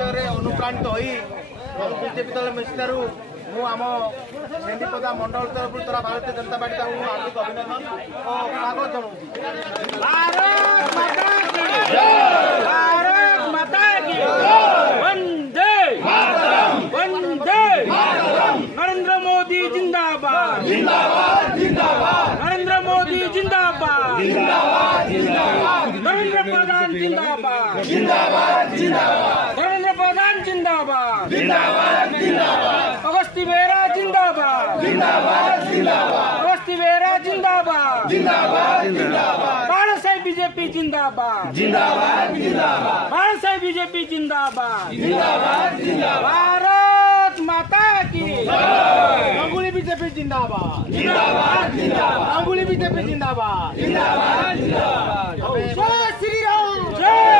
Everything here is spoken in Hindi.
अनुप्राणित हो बीजेपी दल मिश्र मु आम सेंदीपदा मंडल तरफ तरा भारतीय जनता पार्टी का हार्दिक अभिनंदन और स्वागत नरेंद्र मोदी जिंदाबाद जिंदाबाद जिंदाबाद नरेंद्र मोदी जिंदाबाद जिंदाबाद जिंदाबाद नरेंद्र प्रधान जिंदाबाद जिंदाबाद जिंदाबाद नरेंद्र प्रधान जिंदाबाद जिंदाबाद जिंदाबाद अगस्ती बेरा जिंदाबाद जिंदाबाद जिंदाबाद अगस्ती बेरा जिंदाबाद जिंदाबाद जिंदाबाद बाणा साहेब बीजेपी जिंदाबाद जिंदाबाद जिंदाबाद बाणा साहेब बीजेपी जिंदाबाद जिंदाबाद जिंदाबाद माता की गांगुली बीजेपी जिंदाबाद जिंदाबाद जिंदाबाद गांगुली बीजेपी जिंदाबाद जिंदाबाद जिंदाबाद जय श्री राम जय